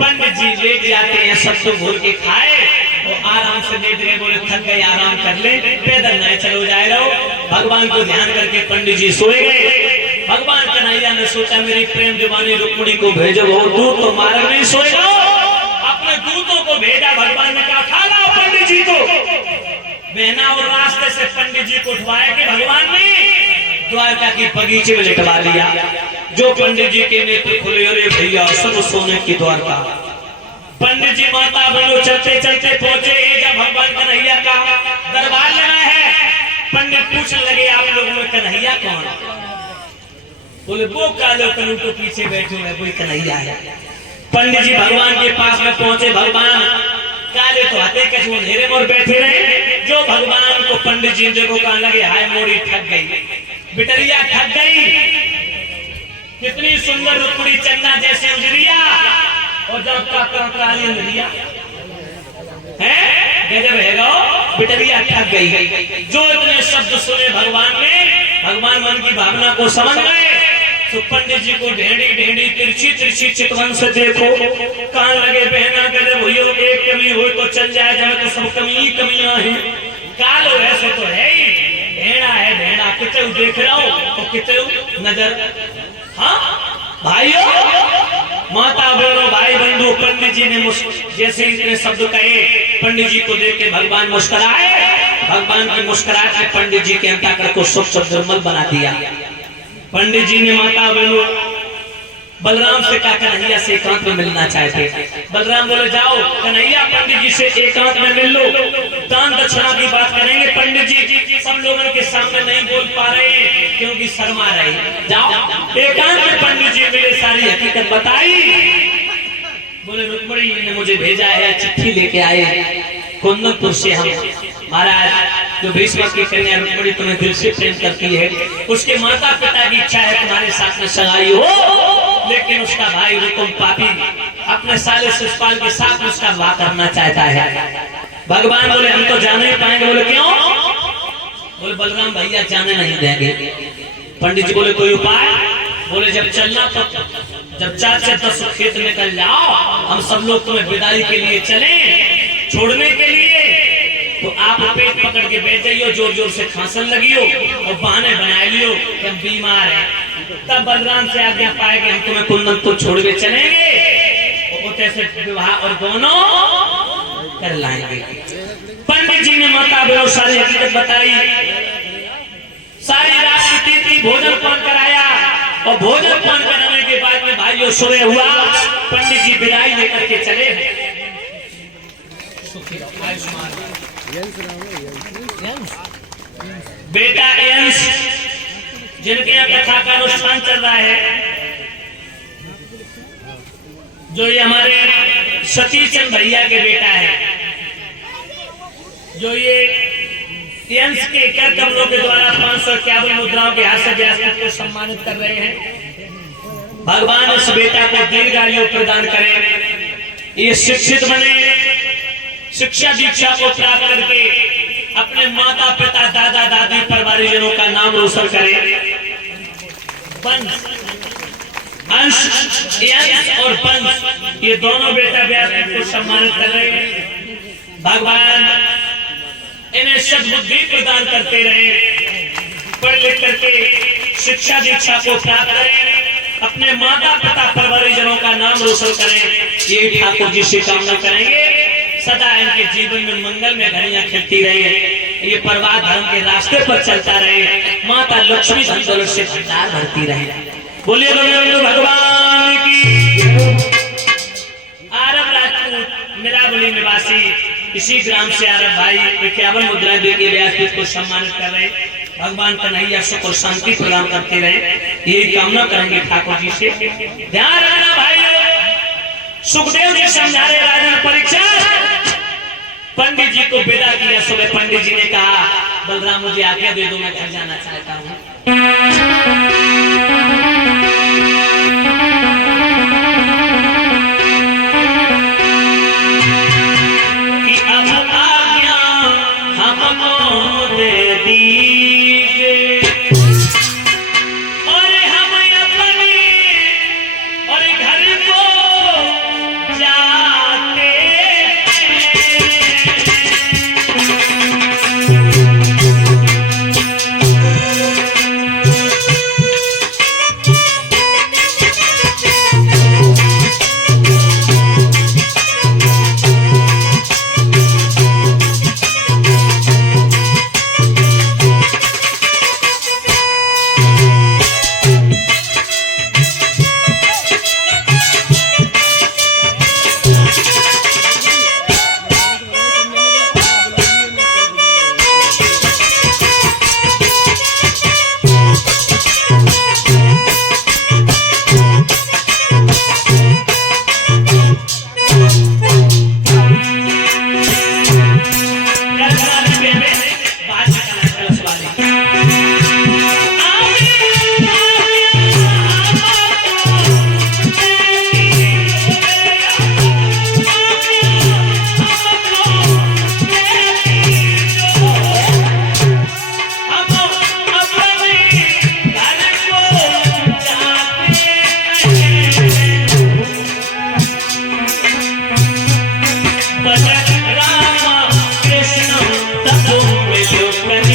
पंडित जी late जाते हैं, सब तो घोल के खाए और आराम से लेट गए, बोले थक गए आराम कर ले, पैदल नहीं चलो जाए रहो। भगवान को ध्यान करके पंडित जी सोए गए। भगवान कन्हैया ने सोचा मेरी प्रेम दीवानी रुक्मिणी को भेजो, बहुत दूर तो मार्ग नहीं सोएगा। अपने दूतों को भेजा, भगवान ने कहा खा लाओ पंडित जी को। बहना और रास्ते से पंडित जी को उठवाया कि भगवान ने द्वारका की बगीचे में लिटवा लिया। जो पंडित जी के नेत्र खुले, अरे भैया सब सोने की द्वारका। पंडित जी माता बहनों चलते चलते पहुंचे, जब भगवान कन्हैया का दरबार लगा है। पंडित पूछने लगे आप लोगों में कन्हैया कौन? बोले वो कालो कलू तो पीछे बैठे हुए कोई कन्हैया है। पंडित जी भगवान के पास में पहुंचे, भगवान काले तो हाथे कछुए अंधेरे में बैठे रहे। जो भगवान को पंडित जी देखो कहने लगे हाय मोरी ठग गई, बिटरिया ठग गई, कितनी सुंदर रुक्मिणी चन्ना जैसे उजरिया और जब का काली अंधेरिया है गजब है गो, बिटरिया ठग गई। जो इतने शब्द सुने भगवान ने, भगवान मन की भावना को समझ गए। तो पंडित जी को ढेड़ी ढेड़ी तिरछी तिरछी चितवन से देखो, कान लगे बहना गजब हुई, एक कमी हो तो चल जाए, जब तो सब कमी कमियां हैं। कालो ऐसे तो है ही, ढेड़ा है ढेड़ा, कितने देख रहा हूं तो कितने नजर। हाँ भाइयों माता बहनों भाई बंधु, पंडित जी ने जैसे इतने शब्द कहे, पंडित जी को देख के भगवान मुस्कुराए। भगवान की मुस्कुराहट ने पंडित जी के अंतःकरण को सुख शब्द निर्मल बना दिया। पंडित जी ने माता बहनों बलराम से कहा कन्हैया से एकांत में मिलना चाहते। बलराम बोले जाओ कन्हैया पंडित जी से एकांत में मिल लो, दान दक्षिणा की बात करेंगे। पंडित जी सब लोगों के सामने नहीं बोल पा रहे क्योंकि शर्मा रहे। जाओ एकांत में पंडित जी मिले, सारी हकीकत बताई। बोले रुक्मिणी ने मुझे भेजा है, चिट्ठी लेके आए कुंदनपुर से। हम महाराज जो भीष्म की कन्या रुक्मिणी तुम्हें दिल से प्रेम करती है, उसके माता पिता की इच्छा है तुम्हारे साथ में सगाई हो, लेकिन उसका भाई रुकुम पापी अपने साले शिषपाल के साथ उसका विवाह करना चाहता है। भगवान बोले हम तो जाने ही पाएंगे। बोले क्यों? बोले बलराम भैया जाने नहीं देंगे। पंडित जी बोले कोई उपाय? बोले जब चलना तो जब 4 से 10 खेत निकल जाओ, हम सब लोग तुम्हें विदाई के लिए चले, छोड़ने के लिए, तो आप पेट पकड़ के बैठ जाइयो, जोर जोर से खांसन लगियो और बहाने बना लियो कि हम बीमार हैं। तब बलराम से आज्ञा पाए कि हम तुम्हें कुंदनपुर छोड़ के चलेंगे और कैसे विवाह और दोनों कर लाएंगे। पंडित जी ने माता बहनों सारी हकीकत बताई, सारी रात बीती थी, भोजन पान कराया और भोजन पान कराने के बाद में भाइयों सुबह हुआ, पंडित जी विदाई लेकर के चले। बेटा यंस जिनके यहाँ कथा का अनुष्ठान चल रहा है, जो ये हमारे सतीश चंद भैया के बेटा है, जो ये यंस के कर कमलों के द्वारा 551 मुद्राओं के हाथ से व्यासपीठ को सम्मानित कर रहे हैं। भगवान इस बेटा को दीर्घायु प्रदान करें, ये शिक्षित बने, शिक्षा दीक्षा को प्राप्त करके अपने माता पिता दादा दादी परिवारजनों का नाम रोशन करें। वंश अंश यंस और वंश ये दोनों बेटा व्यासपीठ को सम्मानित कर रहे हैं। भगवान इन्हें सद्बुद्धि प्रदान करते रहे, पढ़ लिख करके शिक्षा दीक्षा को प्राप्त करें, अपने माता पिता परिवारजनों का नाम रोशन करें। ये ठाकुर जी से कामना करेंगे, सदा इनके जीवन में मंगल में घड़ियां खिलती रहे, ये परवाह धर्म के रास्ते पर चलता रहे, माता लक्ष्मी धन दौलत से भंडार भरती रहे। बोलिए भगवान की। आरब राजपूत मिलावली निवासी इसी ग्राम से आरब भाई 51 मुद्राएं देके व्यासपीठ को सम्मानित कर रहे। भगवान कन्हैया सुख और शांति प्रदान करते रहे, यही कामना करेंगे ठाकुर जी से। ध्यान रखना भाई, सुखदेव जी समझा रहे राजा परीक्षा, पंडित जी को विदा किया। सुबह पंडित जी ने कहा बलराम मुझे आज्ञा दे दो, मैं घर जाना चाहता हूँ। कि अब आज्ञा हमको दे दीजिए और हम अपने और घर को जा जो